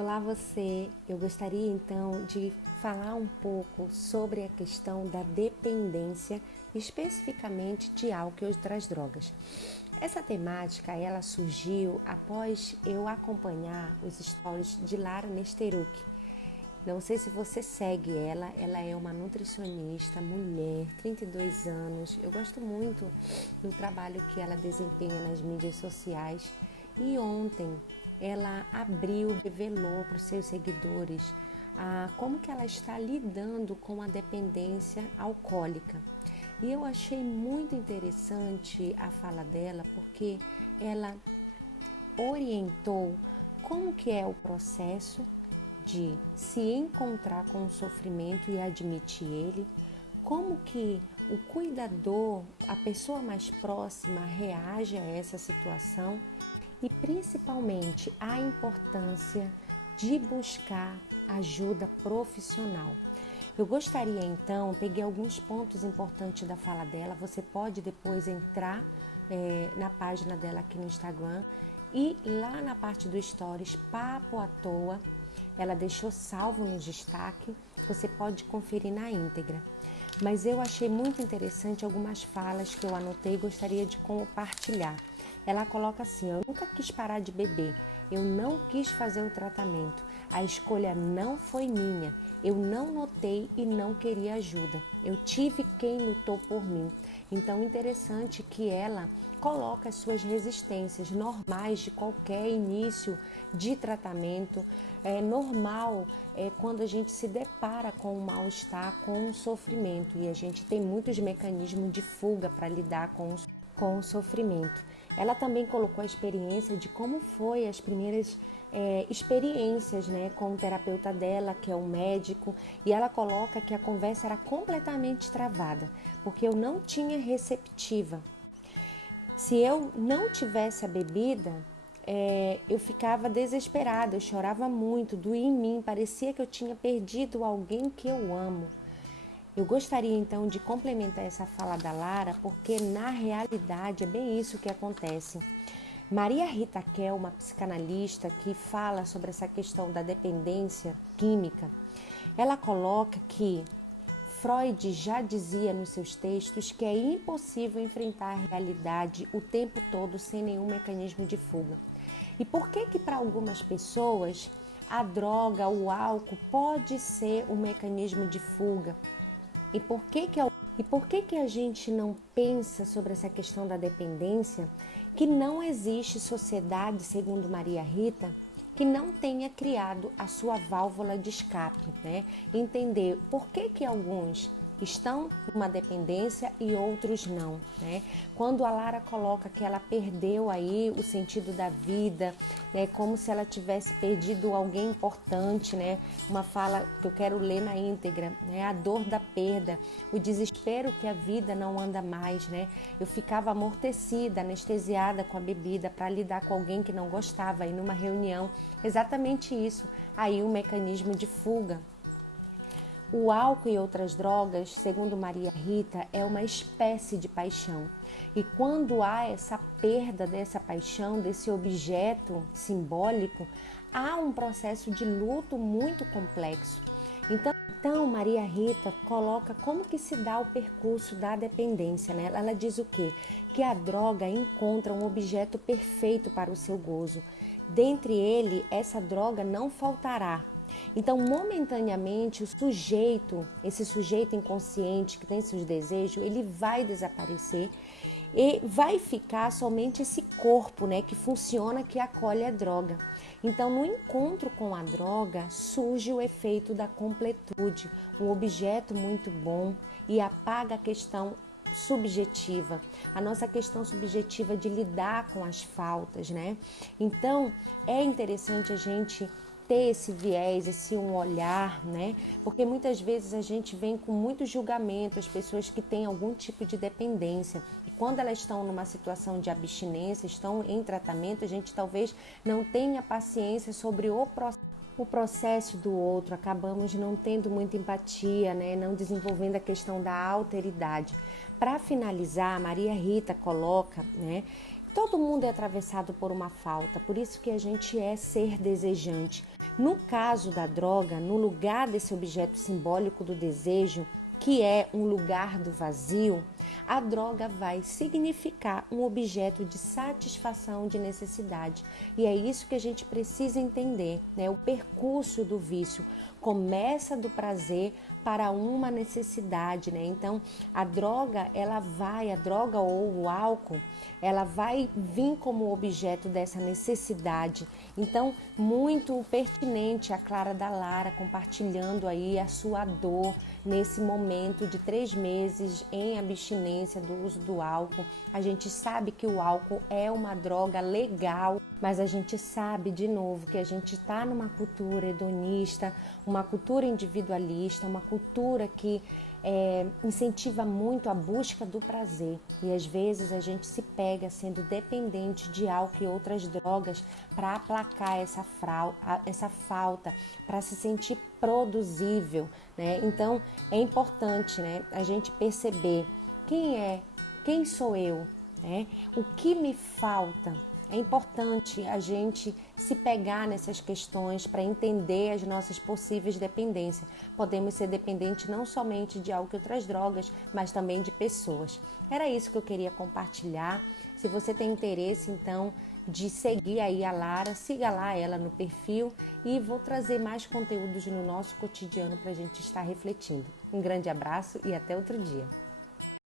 Olá você, eu gostaria então de falar um pouco sobre a questão da dependência, especificamente de álcool e outras drogas. Essa temática ela surgiu após eu acompanhar os stories de Lara Nesteruk. Não sei se você segue ela é uma nutricionista, mulher, 32 anos. Eu gosto muito do trabalho que ela desempenha nas mídias sociais. E ontem ela revelou para os seus seguidores como que ela está lidando com a dependência alcoólica. E eu achei muito interessante a fala dela, porque ela orientou como que é o processo de se encontrar com o sofrimento e admitir ele, como que o cuidador, a pessoa mais próxima, reage a essa situação e principalmente a importância de buscar ajuda profissional. Eu gostaria então, peguei alguns pontos importantes da fala dela, você pode depois entrar na página dela aqui no Instagram e lá na parte do Stories, Papo à Toa, ela deixou salvo no destaque, você pode conferir na íntegra. Mas eu achei muito interessante algumas falas que eu anotei e gostaria de compartilhar. Ela coloca assim: eu nunca quis parar de beber, eu não quis fazer o tratamento, a escolha não foi minha, eu não notei e não queria ajuda, eu tive quem lutou por mim. Então, interessante que ela coloca as suas resistências normais de qualquer início de tratamento. É normal quando a gente se depara com um mal-estar, com um sofrimento, e a gente tem muitos mecanismos de fuga para lidar com o sofrimento. Ela também colocou a experiência de como foi as primeiras experiências, né, com o terapeuta dela, que é um médico, e ela coloca que a conversa era completamente travada, porque eu não tinha receptiva. Se eu não tivesse a bebida, eu ficava desesperada, eu chorava muito, doía em mim, parecia que eu tinha perdido alguém que eu amo. Eu gostaria então de complementar essa fala da Lara, porque na realidade é bem isso que acontece. Maria Rita Kell, uma psicanalista que fala sobre essa questão da dependência química, ela coloca que Freud já dizia nos seus textos que é impossível enfrentar a realidade o tempo todo sem nenhum mecanismo de fuga. E por que para algumas pessoas a droga, o álcool pode ser um mecanismo de fuga? E por que a gente não pensa sobre essa questão da dependência, que não existe sociedade, segundo Maria Rita, que não tenha criado a sua válvula de escape, né? Entender por que alguns estão numa dependência e outros não, né? Quando a Lara coloca que ela perdeu aí o sentido da vida, né? Como se ela tivesse perdido alguém importante, né? Uma fala que eu quero ler na íntegra, né? A dor da perda, o desespero que a vida não anda mais, né? Eu ficava amortecida, anestesiada com a bebida para lidar com alguém que não gostava, e numa reunião, exatamente isso, aí o mecanismo de fuga. O álcool e outras drogas, segundo Maria Rita, é uma espécie de paixão. E quando há essa perda dessa paixão, desse objeto simbólico, há um processo de luto muito complexo. Então Maria Rita coloca como que se dá o percurso da dependência, né? Ela diz o quê? Que a droga encontra um objeto perfeito para o seu gozo. Dentre ele, essa droga não faltará. Então, momentaneamente, esse sujeito inconsciente que tem seus desejos, ele vai desaparecer e vai ficar somente esse corpo, né, que funciona, que acolhe a droga. Então, no encontro com a droga, surge o efeito da completude, um objeto muito bom, e apaga a questão subjetiva, a nossa questão subjetiva de lidar com as faltas, né? Então, é interessante a gente ter esse viés, esse um olhar, né? Porque muitas vezes a gente vem com muito julgamento, as pessoas que têm algum tipo de dependência, e quando elas estão numa situação de abstinência, estão em tratamento, a gente talvez não tenha paciência sobre o processo do outro, acabamos não tendo muita empatia, né? Não desenvolvendo a questão da alteridade. Para finalizar, a Maria Rita coloca, né, Todo mundo é atravessado por uma falta, por isso que a gente é ser desejante. No caso da droga, no lugar desse objeto simbólico do desejo, que é um lugar do vazio, a droga vai significar um objeto de satisfação de necessidade. E é isso que a gente precisa entender, né? O percurso do vício começa do prazer para uma necessidade, né? Então, a droga ou o álcool, ela vai vir como objeto dessa necessidade. Então, muito pertinente a Clara da Lara compartilhando aí a sua dor nesse momento de 3 meses em abstinência do uso do álcool. A gente sabe que o álcool é uma droga legal, mas a gente sabe, de novo, que a gente está numa cultura hedonista, uma cultura individualista, uma cultura que incentiva muito a busca do prazer. E às vezes a gente se pega sendo dependente de álcool e outras drogas para aplacar essa falta, para se sentir produzível, né? Então é importante, né, a gente perceber quem sou eu, né? O que me falta. É importante a gente se pegar nessas questões para entender as nossas possíveis dependências. Podemos ser dependentes não somente de álcool e outras drogas, mas também de pessoas. Era isso que eu queria compartilhar. Se você tem interesse, então, de seguir aí a Lara, siga lá ela no perfil e vou trazer mais conteúdos no nosso cotidiano para a gente estar refletindo. Um grande abraço e até outro dia.